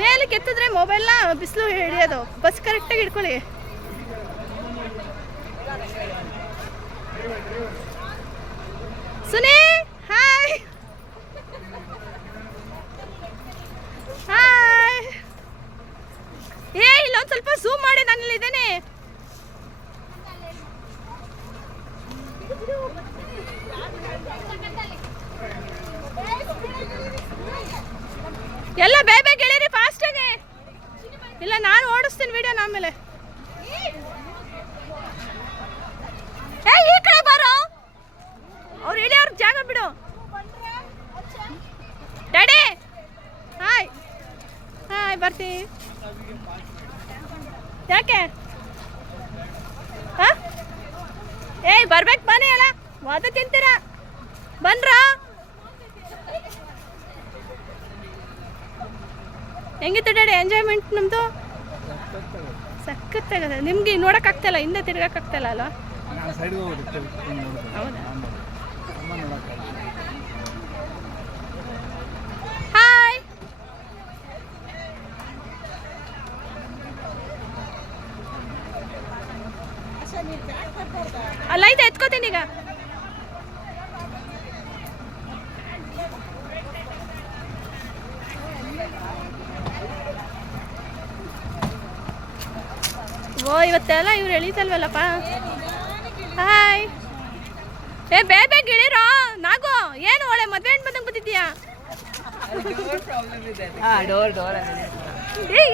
ಮೇಲೆ ಕೆತ್ತಿದ್ರೆ ಮೊಬೈಲ್ನ ಬಿಸಿಲು ಹಿಡಿಯೋದು. ಬಸ್ ಕರೆಕ್ಟಾಗಿ ಹಿಡ್ಕೊಳ್ಳಿ. Suni hi hi. ಇಲ್ಲೊಂದು ಸ್ವಲ್ಪ ಝೂಮ್ ಮಾಡಿ, ನಾನಿಲ್ಲಿ ಇದ್ದೇನೆ. ಎಲ್ಲ ಬೇಗ ಗೆಳೆಯರಿ ಫಾಸ್ಟಾಗಿ. ಇಲ್ಲ ನಾನು ಓಡಿಸ್ತೀನಿ ವಿಡಿಯೋನ ಆಮೇಲೆ. ಈ ಕಡೆ ಬಾರೋ, ಅವ್ರು ಇಳಿಯೋರ್ ಜಾಗ ಬಿಡು. Daddy hi hi. ಬರ್ತೀನಿ. ಯಾಕೆ ಬರ್ಬೇಕು ಬನ್ನಿ. ಅಲ್ಲ ವಾದ ತಿಂತೀರಾ ಬನ್ರ. ಹೆಂಗಿತ್ತು ಡ್ಯಾಡಿ ಎಂಜಾಯ್ಮೆಂಟ್ ನಮ್ಮದು? ಸಖತ್ತಾಗದೆ. ನಿಮ್ಗೆ ನೋಡೋಕ್ಕಾಗ್ತಾಯಿಲ್ಲ, ಹಿಂದೆ ತಿರ್ಗೋಕ್ಕಾಗ್ತಾಯಿಲ್ಲ ಅಲ್ವಾ? ಹೌದಾ? ಹಾಯ್. ಅಲ್ಲ ಇದೆ, ಎತ್ಕೋತೀನಿ ಈಗ. ಓ ಇವತ್ತೆಲ್ಲ ಇವ್ರು ಎಳೀತಲ್ವಲ್ಲಪ್ಪ. ಹಾಯ್. ಬೇಬೆ ಗಿಳಿರೋ ನಾಗು. ಏನು ಒಳ್ಳೆ ಮದುವೆ ಹೆಣ್ಣು ಬಂದಂಗೆ ಬಂದಿದ್ದೀಯಾ?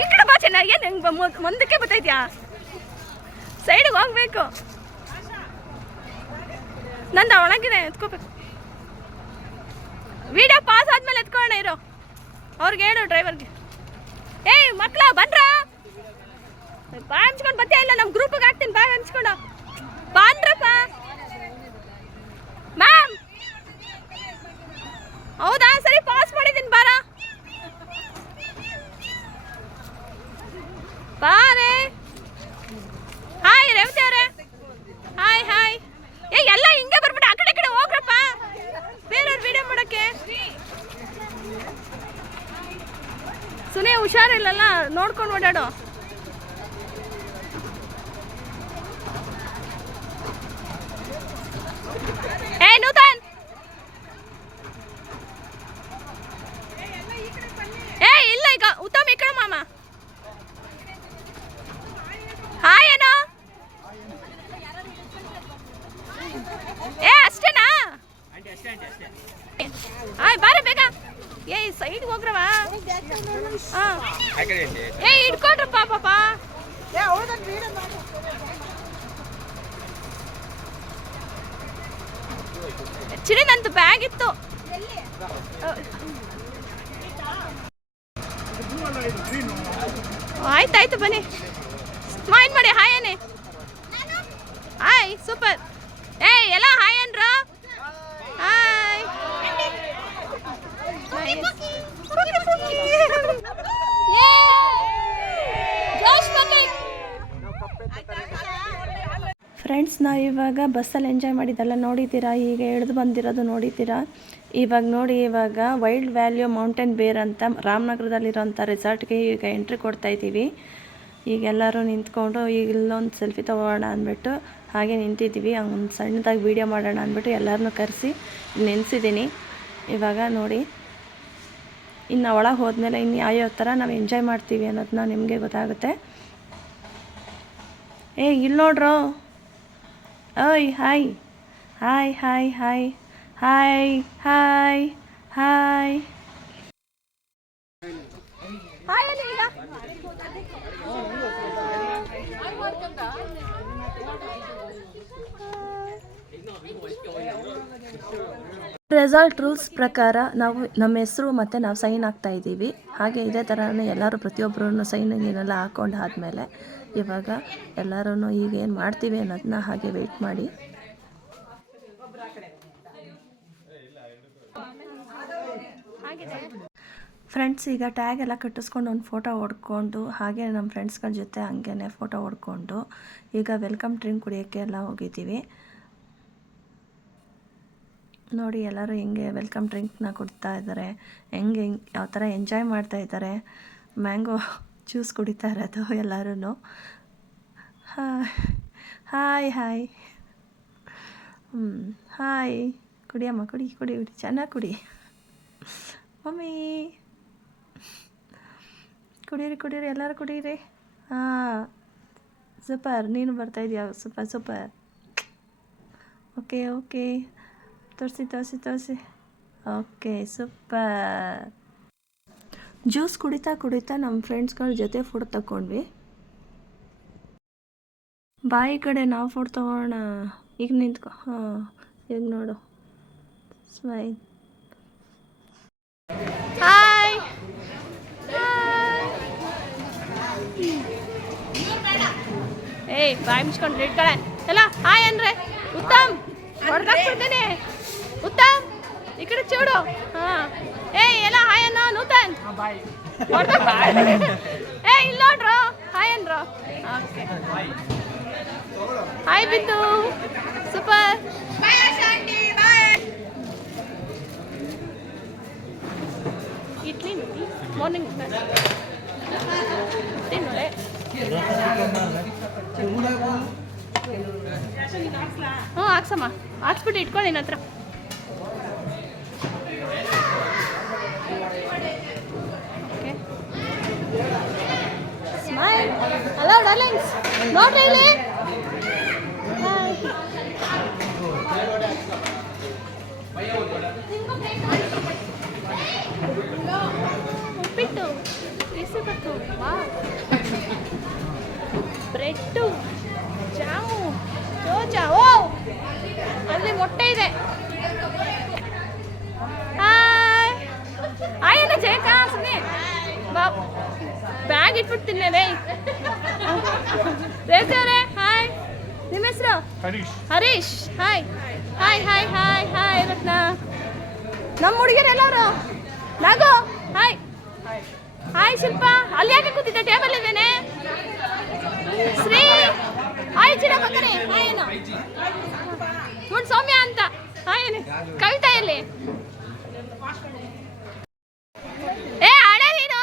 ಈ ಕಡೆ ಬಾ ಚೆನ್ನಾಗಿ. ಏನು ಹೆಂಗೆ ಮುಂದಕ್ಕೆ ಬರ್ತೈದ್ಯಾ? ಸೈಡಿಗೆ ಹೋಗ್ಬೇಕು. ನಂದು ಒಳಗಿದೆ, ಎತ್ಕೋಬೇಕು. ವಿಡಿಯೋ ಪಾಸ್ ಆದ್ಮೇಲೆ ಎತ್ಕೊಳ್ಳೋಣ ಇರೋ. ಅವ್ರಿಗೆ ಹೇಳು ಡ್ರೈವರ್ಗೆ. ಮಕ್ಕಳ ಬನ್ರ. ಬಾ ಹಂಚ್ಕೊಂಡು ಬತ್ತೇ ಇಲ್ಲ. ನಮ್ಮ ಗ್ರೂಪಿಗೆ ಹಾಕ್ತೀನಿ. ಬಾ ಹಂಚ್ಕೊಂಡು ಬಾನ್ರಪ್ಪ. ಮ್ಯಾಮ್ ಹೌದಾ? ಸರಿ ಪಾಸ್ ಮಾಡಿದ್ದೀನಿ. ಬಾರ ಬಾರೇ. ಹಾಯ್ ರೇವತಿ ಅವರೇ. Hi hi. ಎಲ್ಲ ಹಿಂಗೆ ಬರ್ಬಿಟ್ಟು ಆ ಕಡೆ ಹೋಗ್ರಪ್ಪ, ಬೇರೆಯವ್ರು ವಿಡಿಯೋ ಮಾಡೋಕ್ಕೆ. ಸುನೇ ಹುಷಾರಿಲ್ಲಲ್ಲ, ನೋಡ್ಕೊಂಡು ಓಡಾಡು. ನೂತನ್ ಇಲ್ಲ ಈಗ ಉತ್ತಮ್ ಈ ಕಡೆ ಮಾಮ. ಹಾಯ್ ಏನೋ ಅಷ್ಟೇನಾ? ಹಾಯ್ ಬಾರ ಬೇಗ. ಸೈಡ್ಗೆ ಹೋಗ್ರವ. ಇಟ್ಕೊಡ್ರಪ್ಪ ಪಾಪ. ಚಿಡಿ ನಂದು ಬ್ಯಾಗ್ ಇತ್ತು. ಆಯ್ತಾಯ್ತು ಬನ್ನಿ. ಸ್ಮೈಲ್ ಮಾಡಿ. ಹಾಯ್ ಏನೇ. Hi super. ಎಲ್ಲ ಹಾಯ್ ಅನ್ರ. ಹಾಯ್. ಫ್ರೆಂಡ್ಸ್, ನಾವು ಇವಾಗ ಬಸ್ಸಲ್ಲಿ ಎಂಜಾಯ್ ಮಾಡಿದ್ದೆಲ್ಲ ನೋಡಿದ್ದೀರಾ. ಈಗ ಇಳಿದು ಬಂದಿರೋದು ನೋಡಿದ್ದೀರಾ. ಇವಾಗ ನೋಡಿ, ಇವಾಗ ವೈಲ್ಡ್ ವ್ಯಾಲ್ಯೂ ಮೌಂಟೇನ್ ಬೇರ್ ಅಂತ ರಾಮನಗರದಲ್ಲಿರೋಂಥ ರೆಸಾರ್ಟ್ಗೆ ಈಗ ಎಂಟ್ರಿ ಕೊಡ್ತಾಯಿದ್ದೀವಿ. ಈಗ ಎಲ್ಲರೂ ನಿಂತ್ಕೊಂಡು ಈಗ ಇಲ್ಲೊಂದು ಸೆಲ್ಫಿ ತೊಗೊಳ್ಳೋಣ ಅಂದ್ಬಿಟ್ಟು ಹಾಗೆ ನಿಂತಿದ್ದೀವಿ. ಒಂದು ಸಣ್ಣದಾಗಿ ವೀಡಿಯೋ ಮಾಡೋಣ ಅಂದ್ಬಿಟ್ಟು ಎಲ್ಲರನ್ನೂ ಕರೆಸಿ ನಿಲ್ಲಿಸಿದ್ದೀನಿ. ಇವಾಗ ನೋಡಿ, ಇನ್ನು ಒಳಗೆ ಹೋದ್ಮೇಲೆ ಇನ್ನು ಯಾವ್ಯಾವ ಥರ ನಾವು ಎಂಜಾಯ್ ಮಾಡ್ತೀವಿ ಅನ್ನೋದನ್ನ ನಿಮಗೆ ಗೊತ್ತಾಗುತ್ತೆ. ಇಲ್ಲಿ ನೋಡ್ರೋ. ಓಯ್ hi hi hi hi hi hi hi hi. Resort rules ಪ್ರಕಾರ ನಾವು ನಮ್ಮ ಹೆಸರು ಮತ್ತು ನಾವು ಸೈನ್ ಆಗ್ತಾ ಇದ್ದೀವಿ. ಹಾಗೆ ಇದೇ ಥರನೇ ಎಲ್ಲರೂ ಪ್ರತಿಯೊಬ್ಬರೂ ಸೈನಿಗೆಲ್ಲ ಹಾಕ್ಕೊಂಡು ಆದಮೇಲೆ ಇವಾಗ ಎಲ್ಲರೂ ಈಗ ಏನು ಮಾಡ್ತೀವಿ ಅನ್ನೋದನ್ನ ಹಾಗೆ ವೆಯ್ಟ್ ಮಾಡಿ. ಫ್ರೆಂಡ್ಸ್, ಈಗ ಟ್ಯಾಗ್ ಎಲ್ಲ ಕಟ್ಟಿಸ್ಕೊಂಡು ಒಂದು ಫೋಟೋ ಹೊಡ್ಕೊಂಡು ಹಾಗೆ ನಮ್ಮ ಫ್ರೆಂಡ್ಸ್ಗಳ ಜೊತೆ ಹಂಗೇ ಫೋಟೋ ಹೊಡ್ಕೊಂಡು ಈಗ ವೆಲ್ಕಮ್ ಡ್ರಿಂಕ್ ಕುಡಿಯೋಕ್ಕೆ ಎಲ್ಲ ಹೋಗಿದ್ದೀವಿ. ನೋಡಿ ಎಲ್ಲರೂ ಹೆಂಗೆ ವೆಲ್ಕಮ್ ಡ್ರಿಂಕ್ನ ಕೊಡ್ತಾ ಇದ್ದಾರೆ, ಹೆಂಗೆ ಯಾವ ಥರ ಎಂಜಾಯ್ ಮಾಡ್ತಾ ಇದ್ದಾರೆ. ಮ್ಯಾಂಗೋ ಜ್ಯೂಸ್ ಕುಡಿತಾ ಇರೋದು ಎಲ್ಲರೂ. Hi hi hi. ಕುಡಿಯಮ್ಮ, ಕುಡಿ ಕುಡಿ ಕುಡಿ, ಚೆನ್ನಾಗಿ ಕುಡಿ ಮಮ್ಮಿ. ಕುಡೀರಿ ಕುಡೀರಿ, ಎಲ್ಲರೂ ಕುಡೀರಿ. ಹಾಂ ಸೂಪರ್, ನೀನು ಬರ್ತಾಯಿದ್ಯಾ? Super super. ಓಕೆ ಓಕೆ, ತೋರಿಸಿ ತೋರಿಸಿ ತೋರಿಸಿ. Okay super. ಜ್ಯೂಸ್ ಕುಡಿತಾ ಕುಡಿತಾ ನಮ್ಮ ಫ್ರೆಂಡ್ಸ್ಗಳ ಜೊತೆ ಫೋಟೋ ತಗೊಂಡ್ವಿ. ಬಾಯಿ ಕಡೆ ನಾವು ಫೋಟೋ ತಗೋಣ. ಈಗ ನಿಂತ್ಕೊ. ಹಾಂ, ಈಗ ನೋಡು, ಸ್ಮೈಲ್. ಹಾಯ್. ಏಯ್ ಬಾಯಿ ಮುಚ್ಕೊಂಡು ರೆಡ್ ಕಡೆ ಎಲ್ಲ ಹಾಯ್ ಅಂದರೆ ಉತ್ತಮ್ ಹೊಡೆದಾಕ್ಬಿಡ್ತೇನೆ. ಉತ್ತಮ್ ಈ ಕಡೆ ಚೂಡು. ಹಾಂ ಏಯ್ ಎಲ್ಲ ಹಾಯ್ ಅನ್ನೋ ನೂತನ್. ಏ ಇಲ್ಲಿ ನೋಡ್ರು ಹಾಯ್ ಅಂದ್ರು. ಓಕೆ ಹಾಯ್ ಬಿದ್ದು. ಸೂಪರ್. ಇಡ್ಲಿ ಮಾರ್ನಿಂಗ್ ತಿನ್ನೋಳೆ. ಹ್ಞೂ ಹಾಕ್ಸಮ್ಮ, ಹಾಕ್ಸ್ಬಿಟ್ಟು ಇಟ್ಕೊಳ್ಳಿ ನಿನ್ನ ಹತ್ರ. Okay smile. ಹಲೋ ಡಾರ್ಲಿಂಗ್ಸ್, ನೋಡ್ರಿ ಇಲ್ಲಿ. ಉಪ್ಪಿಟ್ಟು, ಬಿಸಿಬತ್ತು, ಬ್ರೆಡ್ಡು, ಜಾಮು, ರೋಜಾ. ಓ ಅಲ್ಲಿ ಮೊಟ್ಟೆ ಇದೆ. ಹಾಯ್ ಆಯ್ನ ಜಯಕಾ ಸುಮ್ಮನೆ ಬಾ, ಬ್ಯಾಗ್ ಇಟ್ಬಿಟ್ಟು ತಿನ್ನೇವೆ. ರೇಖವ್ರೆ ಹಾಯ್. ನಿಮ್ಮ ಹೆಸರು? Harish. Hi hi hi hi hi. Ratna, ನಮ್ಮ ಹುಡುಗಿಯರು ಎಲ್ಲರೂ ನಾಗು ಹಾಯ್ ಹಾಯ್. ಶಿಲ್ಪ ಅಲ್ಲಿ ಯಾಕೆ ಕೂತಿದ್ದೆ? ಟೇಬಲ್ ಇದ್ದೇನೆ. ಶ್ರೀ ಹಾಯ್. ಚಿರ ಬಂದರೆ ಹಾಯ್ ಏನು ನೋಡಿ. ಸೌಮ್ಯ ಅಂತ ಹಾಯ್ ಏನು. ಕವಿತಾ ಎಲ್ಲಿ? ಏ ಹಳೆ ನೀನು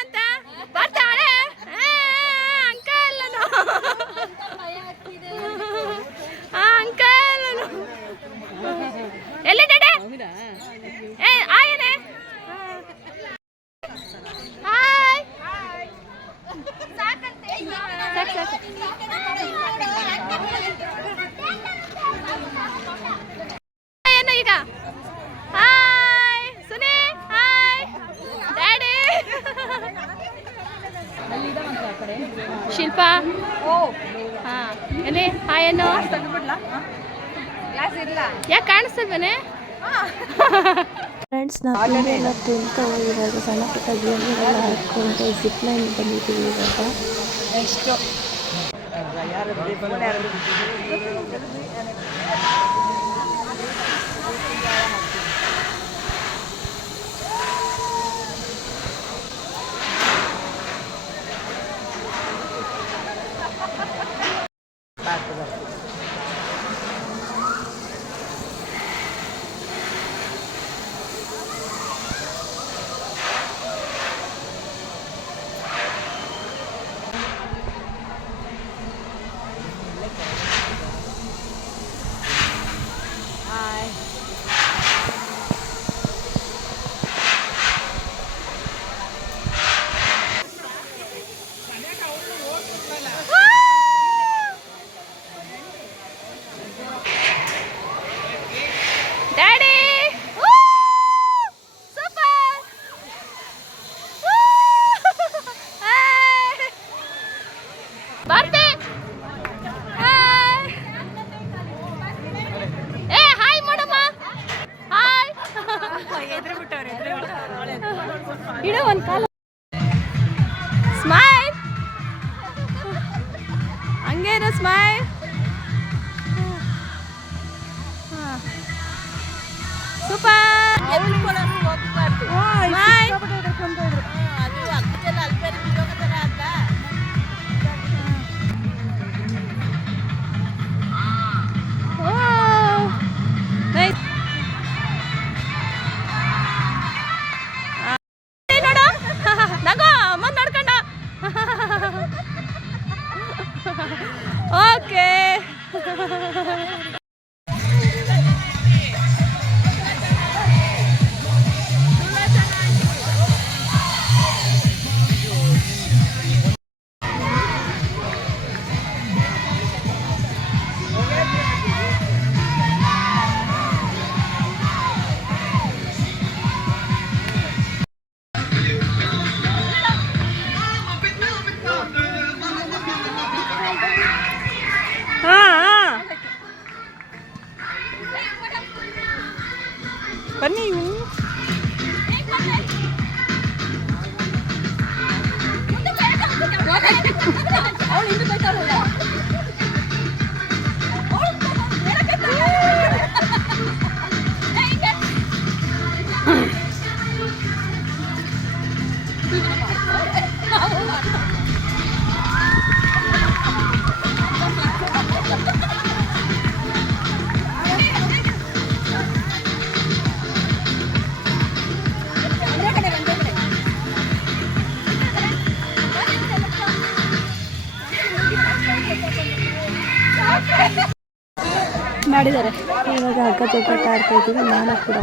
ಅಂತ ಬರ್ತಾಳೆ. ಅಂಕಲ್ ಅಂಕಲ್ ಎಲ್ಲಿ ಡಡೆ? ಏ ಆಯನೆ ಹಾಯ್. ಸಾಕು ಸಾಕು. ಏನು ಈಗ? Hi Suni. Hi daddy. Shilpa ಹಾಂ ಎಲ್ಲಿ ಹಾಯ್ ಏನು? ಯಾಕೆ ಕಾಣಿಸ್ತಲ್ವೇ? ಫ್ರೆಂಡ್ಸ್, ನಾವು ಎಲ್ಲ ತಿಂತು ಇವಾಗ ಸಣ್ಣ ಪುಟ್ಟ ಗೇಮ್ಗಳೆಲ್ಲ ಹಾಕ್ಕೊಂಡು ಜಿಪ್ ಲೈನ್ ಬಂದಿದ್ದೀವಿ ಇವಾಗ. ಎಷ್ಟು ಇಡ ಒಂದು ಕಾಲ ಸ್ಮೈಲ್. ಹಂಗೆ ಇರೋ ಸ್ಮೈಲ್. ಸೂಪರ್. ಸ್ಮೈಲ್. ನೈಸ್. ಬನ್ನಿ ಮಾಡಿದ್ದಾರೆ. ಇವಾಗ ಹಗ್ಗ ಜಗ್ಗಾಟ ಆಡ್ತಾ ಇದ್ದೀವಿ ನಾನು ಕೂಡ.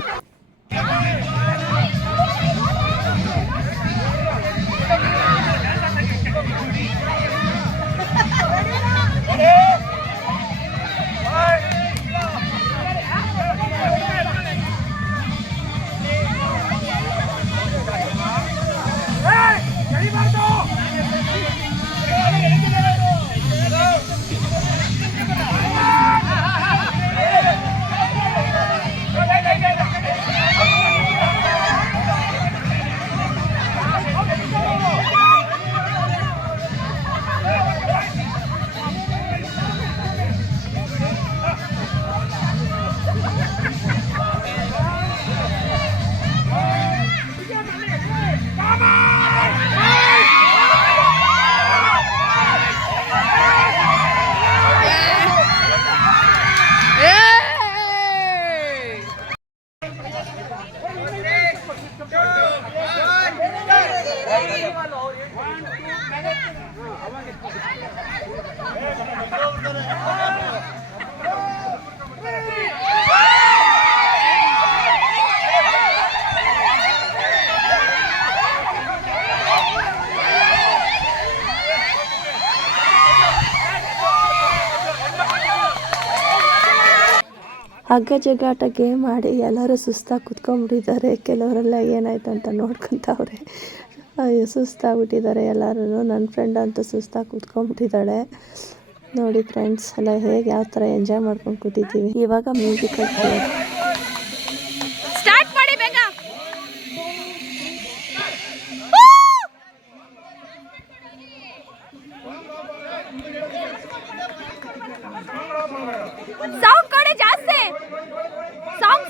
ಹಗ್ಗ ಜಗ್ಗಾಟ ಗೇಮ್ ಆಡಿ ಎಲ್ಲರೂ ಸುಸ್ತಾಗಿ ಕುತ್ಕೊಂಡ್ಬಿಟ್ಟಿದ್ದಾರೆ. ಕೆಲವರೆಲ್ಲ ಏನಾಯ್ತು ಅಂತ ನೋಡ್ಕೊತಾವ್ರೆ. ಸುಸ್ತಾಗ್ಬಿಟ್ಟಿದ್ದಾರೆ ಎಲ್ಲರೂ. ನನ್ನ ಫ್ರೆಂಡ್ ಅಂತೂ ಸುಸ್ತಾಗಿ ಕುತ್ಕೊಂಡ್ಬಿಟ್ಟಿದ್ದಾಳೆ. ನೋಡಿ ಫ್ರೆಂಡ್ಸ್ ಎಲ್ಲ ಹೇಗೆ ಯಾವ ಥರ ಎಂಜಾಯ್ ಮಾಡ್ಕೊಂಡು ಕೂತಿದ್ದೀವಿ. ಇವಾಗ ಮ್ಯೂಸಿಕಲ್ ಚೇರ್ ಸ್ಟಾರ್ಟ್ ಮಾಡಿ ಬೇಗ. ಸೌಂಡ್ ಕೊಡಿ ಜಾಸ್ತಿ.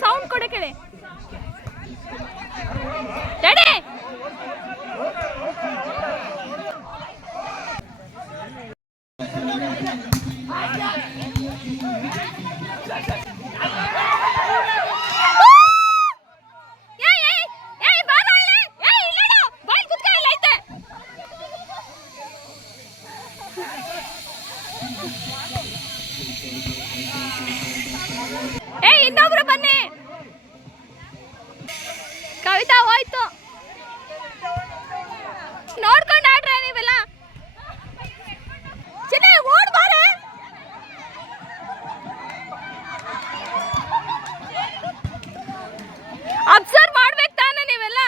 ಸೌಂಡ್ ಕೊಡಿ ಕೇಳಿ. ರೆಡಿ ಇನ್ನೊಬ್ರು ಬನ್ನಿ. ಕವಿತಾ ಹೋಯ್ತು. ನೋಡ್ಕೊಂಡು ಆಡ್ರೆ ನೀವೆಲ್ಲ. ಚೆನ್ನಾಗಿ ಓಡ್ ಬಾರೆ. ಅಬ್ಸರ್ವ್ ಮಾಡ್ಬೇಕು ತಾನೆ ನೀವೆಲ್ಲ.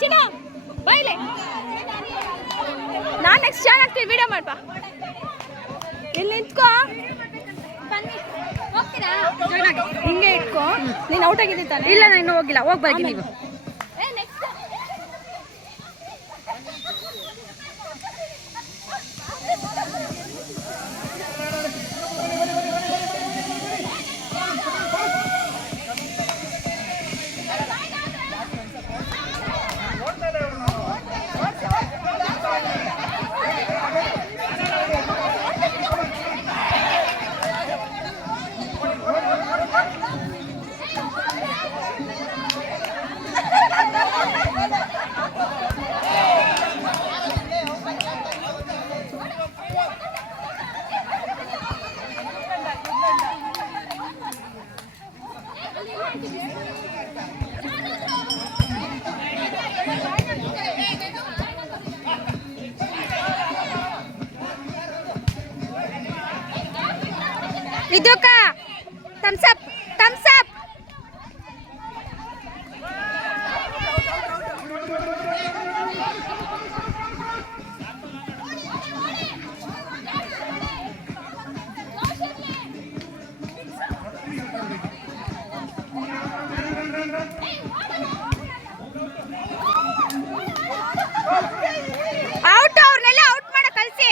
ಚಿನ್ನ ಬೈಲೆ. ನಾನು ನೆಕ್ಸ್ಟ್ ಚಾನ್ ಆಗ್ತೀವಿ. ವಿಡಿಯೋ ಮಾಡ್ಬಾ. ಇಲ್ಲಿ ನಿಂತ್ಕೋ. ಹಿಂಗೆ ಇಟ್ಕೋ. ನೀನು ಔಟ್ ಆಗಿದ್ದಿ ತಾನೆ? ಇಲ್ಲ ನಾನು ಇನ್ನೂ ಹೋಗಿಲ್ಲ. ಹೋಗ್ಬಾಗಿ ನೀವು. Video ka. Thumbs up thumbs up. Out, ಅವ್ರನ್ನೆಲ್ಲ ಔಟ್ ಮಾಡ ಕಳಿಸಿ.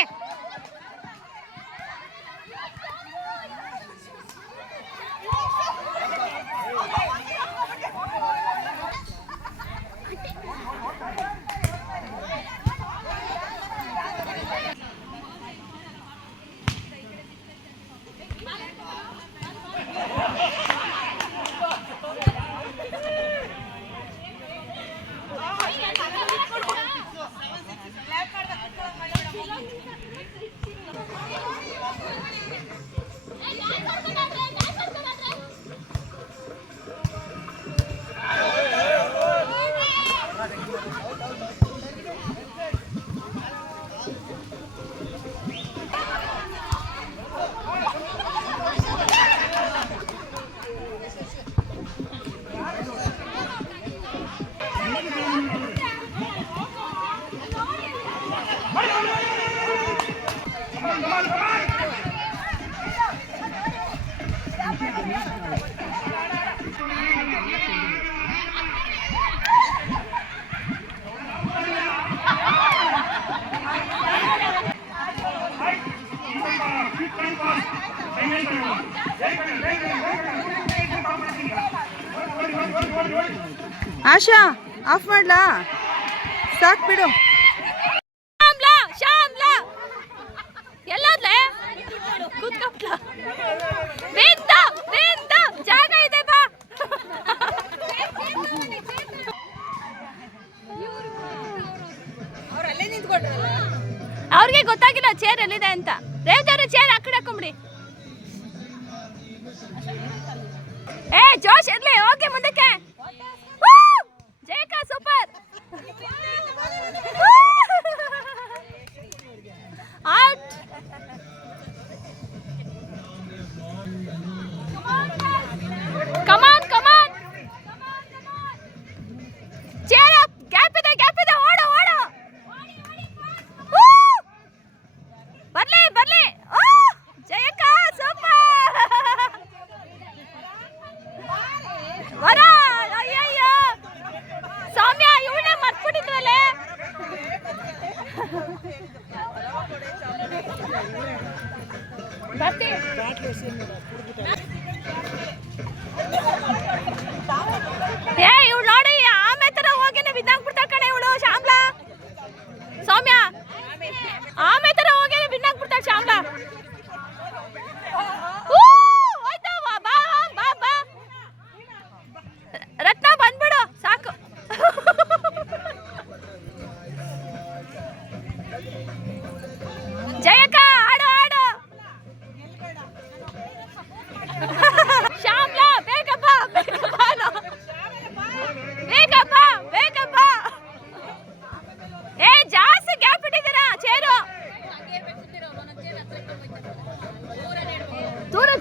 ಆಶಾ ಆಫ್ ಮಾಡ್ಲಾ? ಸಾಕ್ ಬಿಡು. ಎಲ್ಲೋದ್ಲೆ ಕೂತ್ಕಪ್ಲ ಜಾಗ ಇದೆ ಬಾ. ಅವ್ರಿಗೆ ಗೊತ್ತಾಗಿಲ್ಲ ಚೇರ್ ಎಲ್ಲಿದೆ ಅಂತ. ರೇವದವ್ರ ಚೇರ್ ಆ ಕಡೆ ಹಾಕೊಂಬಿಡಿ. ಏ ಜೋಶ್ ಇರ್ಲಿ, ಓಕೆ ಮುಂದಕ್ಕೆ. ಜಯಕ super. Out. Come on come on. Cheer up. Gap ಇದೆ ಓಡು ಓಡು. ಬರ್ಲಿ ಜಯಕ ಸೂಪರ್. ವರ ಅಯ್ಯಯ್ಯೋ ಸೌಮ್ಯ ಇವನೇ ಮರ್ತ್ಬಿಟ್ಟಿದ್ವಲ್ಲೇ. ಬರ್ತಿ ಏ ಇವಳು ನೋಡಿ ಆಮೆ ತರ ಹೋಗಿನೇ ಬಿದ್ದಾಕ್ಬಿಡ್ತಾಳೆ ಕಣೆ ಇವಳು ಶ್ಯಾಮ್ಲಾ. ಸೌಮ್ಯ ಆಮೆ ತರ ಹೋಗಿನೇ ಬಿದ್ದಾಕ್ಬಿಡ್ತಾಳೆ ಶ್ಯಾಮ್ಲಾ. ರತ್ನ ಬಂದ್ಬಿಡು ಸಾಕು. ಜಯಕ ಆಡು ಆಡು. ಶ್ಯಾಮ್ಲಾ ಬೇಗ ಬಾ ಏ ಜಾಸ್ತಿ ಗ್ಯಾಪ್ ಇಟ್ಟಿದ್ದೀರಾ ಚೇರು.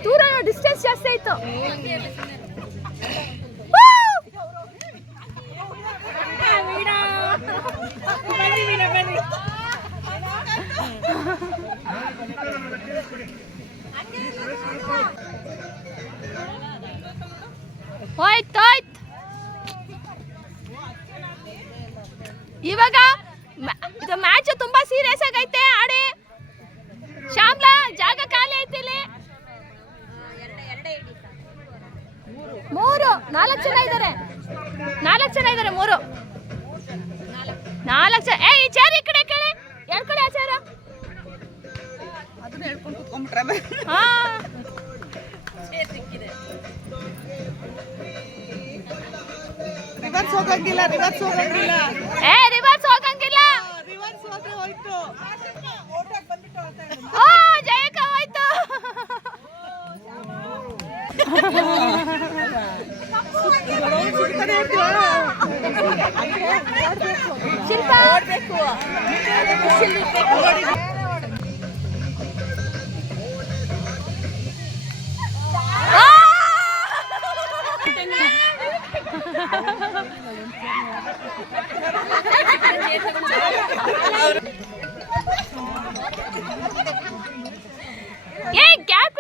ದೂರ ಡಿಸ್ಟೆನ್ಸ್ ಜಾಸ್ತಿ ಆಯ್ತು. ಹೋಯ್ತು. ಇವಾಗ ಇದು ಮ್ಯಾಚ್ ತುಂಬಾ ಸೀರಿಯಸ್ ಆಗೈತೆ. ಆಡಿ ಶ್ಯಾಮ್ಲಾ ಜಾಗ ಖಾಲಿ ಐತಿ ಇಲ್ಲಿ. 4 ಜನ ಇದ್ದಾರೆ. 3 4 ಜನ. ಏ ಈ ಚೇರ್ ಈ ಕಡೆ ಕೇಳಿ. ಕಡೆ ಆ ಚೇರ ಅದನ್ನ ಹೇಳ್ಕೊಂಡು ಕುತ್ಕೊಂಡ್ಬಿಟ್ರೆ ಹಾ ರಿವರ್ಸ್ ಹೋಗಂಗಿಲ್ಲ. ಏ ರಿವರ್ಸ್ ಹೋಗಂಗಿಲ್ಲ. ರಿವರ್ಸ್ ಹೋದ್ರೆ ಹೋಯ್ತು. ಓಟಾಕ್ ಬಂದ್ಬಿಟ್ಟು ಓ ಜಯಕ ಹೋಯ್ತು. ಶಿಲ್ಪ ಓಡಬೇಕು. ಏ ಗ್ಯಾಪ್